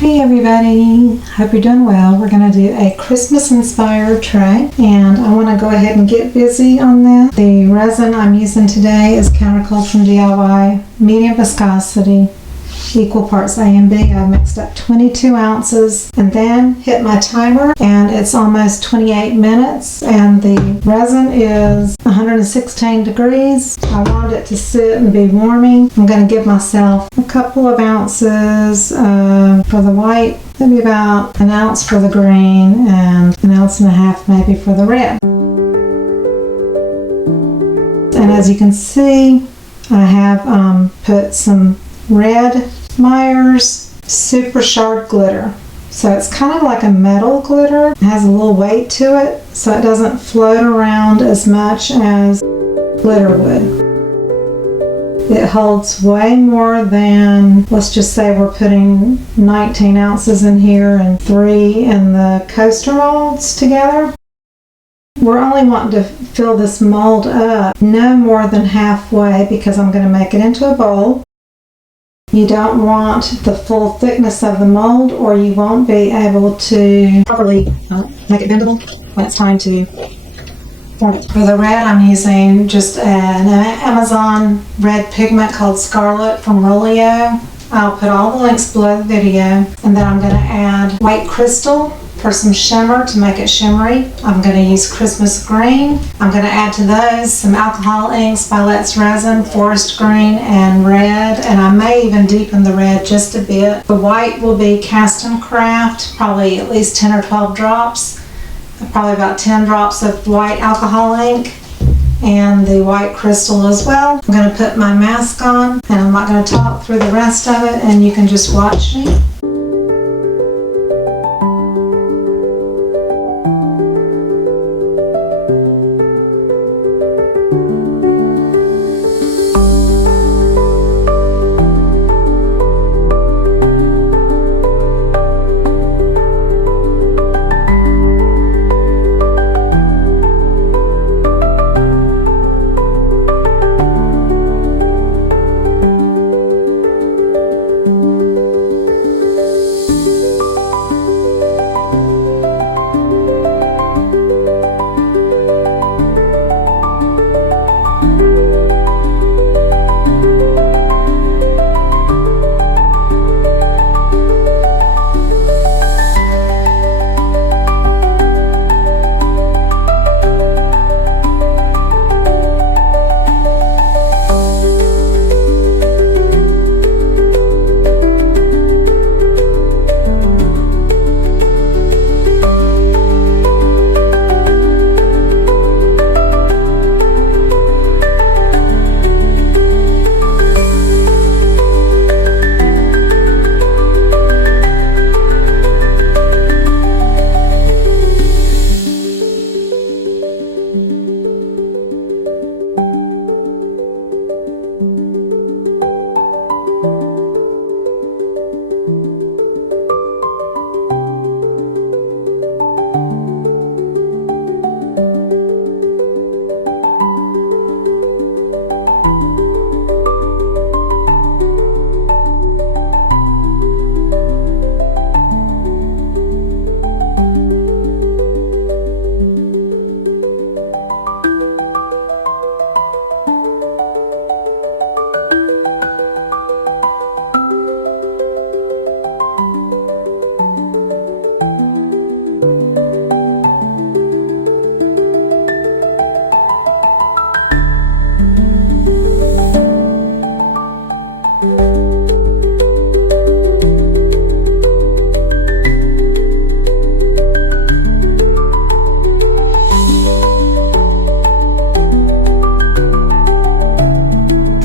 Hey everybody, hope you're doing well. We're going to do a Christmas inspired tray and I want to go ahead and get busy on this. The resin I'm using today is Counterculture from DIY, medium viscosity, equal parts A and B. I mixed up 22 ounces and then hit my timer and it's almost 28 minutes and the resin is 116 degrees. I wanted it to sit and be warming. I'm going to give myself a couple of ounces for the white, maybe about an ounce for the green and an ounce and a half maybe for the red. And as you can see, I have put some red Myers Super Sharp glitter. So it's kind of like a metal glitter. It has a little weight to it, so it doesn't float around as much as glitter would. It holds way more than, let's just say we're putting 19 ounces in here and 3 in the coaster molds together. We're only wanting to fill this mold up no more than halfway because I'm going to make it into a bowl. You don't want the full thickness of the mold or you won't be able to properly make it bendable when it's time to form it. For the red, I'm using just an Amazon red pigment called Scarlet from Rolio. I'll put all the links below the video, and then I'm going to add white crystal for some shimmer to make it shimmery. I'm going to use Christmas green. I'm going to add to those some alcohol inks by Lett's Resin, forest green and red, and I may even deepen the red just a bit. The white will be Cast and Craft, probably at least 10 or 12 drops, probably about 10 drops of white alcohol ink, and the white crystal as well. I'm going to put my mask on, and I'm not going to talk through the rest of it, and you can just watch me.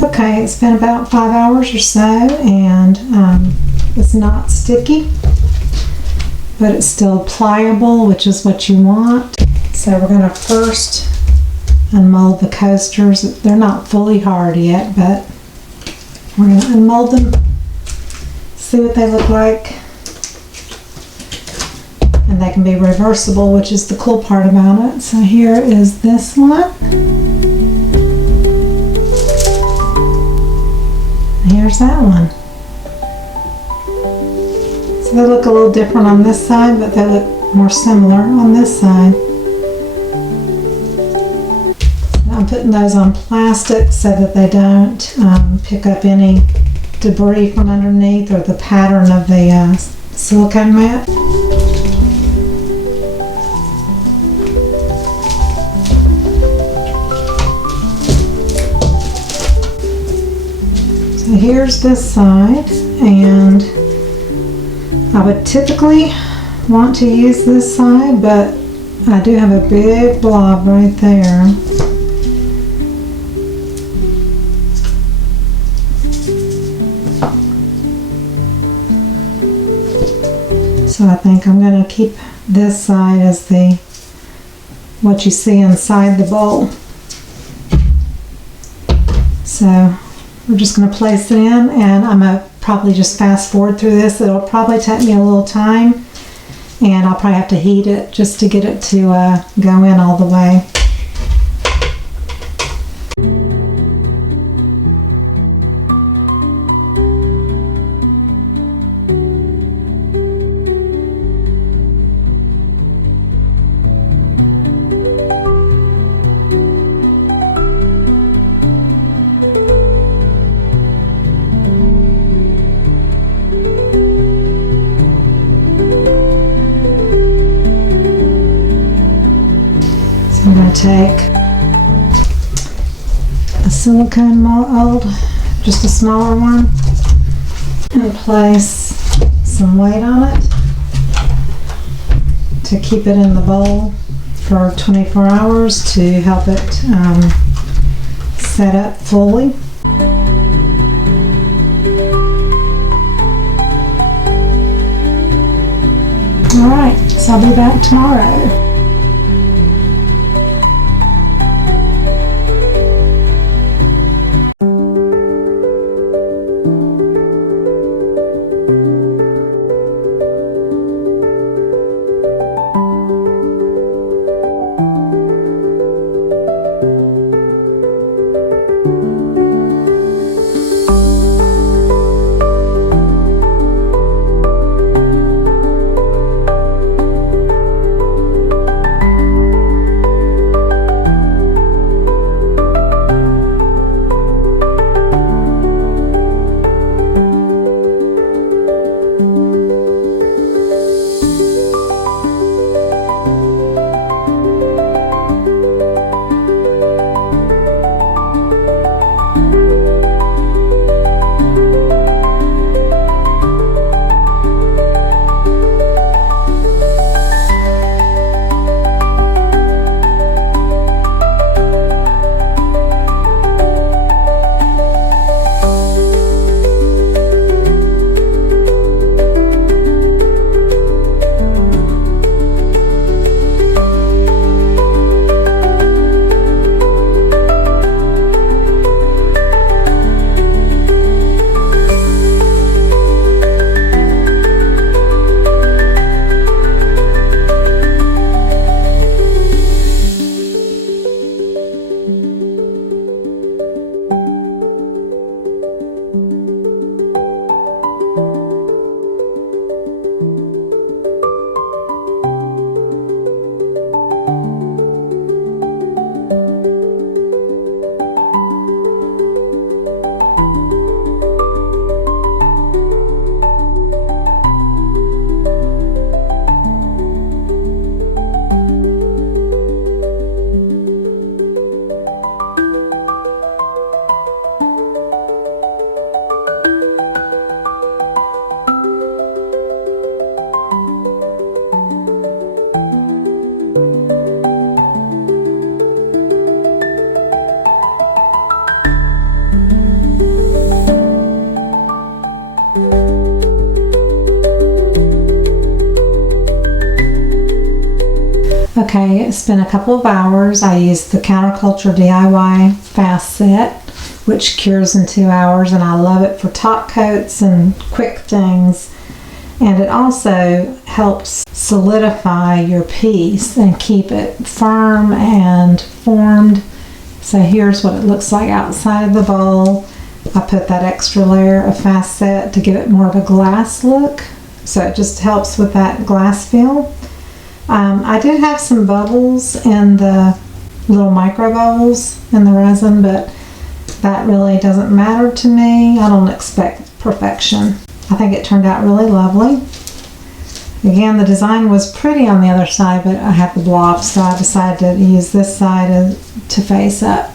Okay, it's been about 5 hours or so and it's not sticky, but it's still pliable, which is what you want. So we're going to first unmold the coasters. They're not fully hard yet, but we're going to unmold them, see what they look like. And they can be reversible, which is the cool part about it. So here is this one. Here's that one. So So they look a little different on this side, but they look more similar on this side. I'm putting those on plastic so that they don't pick up any debris from underneath or the pattern of the silicone mat. So here's this side, and I would typically want to use this side, but I do have a big blob right there. So I think I'm going to keep this side as what you see inside the bowl. So we're just going to place it in, and I'm going to probably just fast forward through this. It'll probably take me a little time, and I'll probably have to heat it just to get it to go in all the way. I'm going to take a silicone mold, just a smaller one, and place some weight on it to keep it in the bowl for 24 hours to help it set up fully. Alright, so I'll be back tomorrow. Okay, it's been a couple of hours. I used the Counterculture DIY Fast Set, which cures in 2 hours, and I love it for top coats and quick things. And it also helps solidify your piece and keep it firm and formed. So here's what it looks like outside of the bowl. I put that extra layer of Fast Set to give it more of a glass look so it just helps with that glass feel. I did have some bubbles in the little micro bubbles in the resin, but that really doesn't matter to me. I don't expect perfection. I think it turned out really lovely. Again, the design was pretty on the other side, but I have the blob, so I decided to use this side to face up.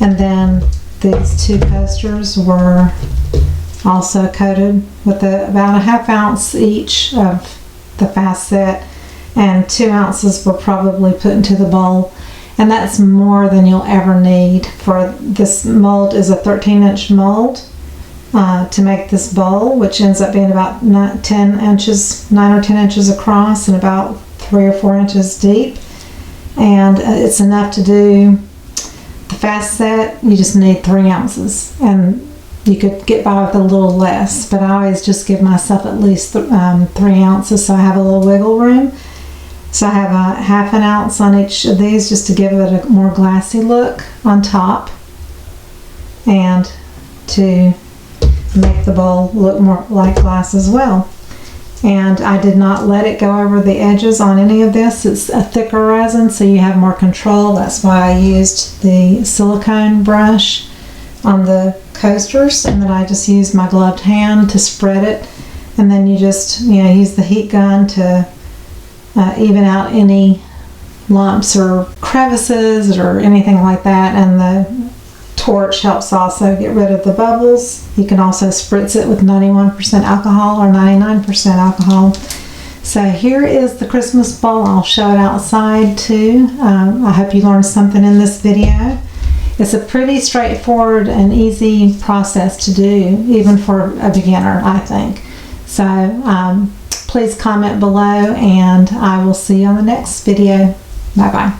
And then these two coasters were also coated with about a ½ ounce each of the fast set, and 2 ounces were probably put into the bowl, and that's more than you'll ever need. For this mold is a 13-inch mold to make this bowl, which ends up being about 9 or 10 inches across and about 3 or 4 inches deep, and it's enough to do the fast set. You just need 3 ounces, and you could get by with a little less, but I always just give myself at least 3 ounces so I have a little wiggle room. So I have a ½ ounce on each of these just to give it a more glassy look on top and to make the bowl look more like glass as well. And I did not let it go over the edges on any of this. It's a thicker resin, so you have more control. That's why I used the silicone brush on the coasters, and then I just used my gloved hand to spread it, and then you just use the heat gun to even out any lumps or crevices or anything like that, and the torch helps also get rid of the bubbles. You can also spritz it with 91% alcohol or 99% alcohol. So here is the Christmas bowl. I'll show it outside too. I hope you learned something in this video. It's a pretty straightforward and easy process to do, even for a beginner, I think. So please comment below, and I will see you on the next video. Bye-bye.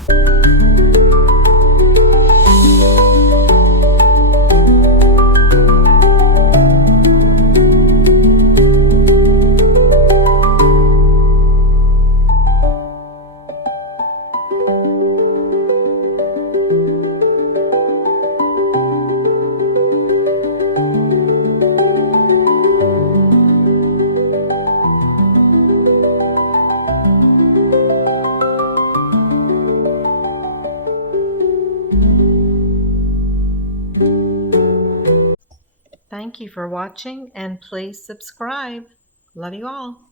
Thank you for watching, and please subscribe. Love you all.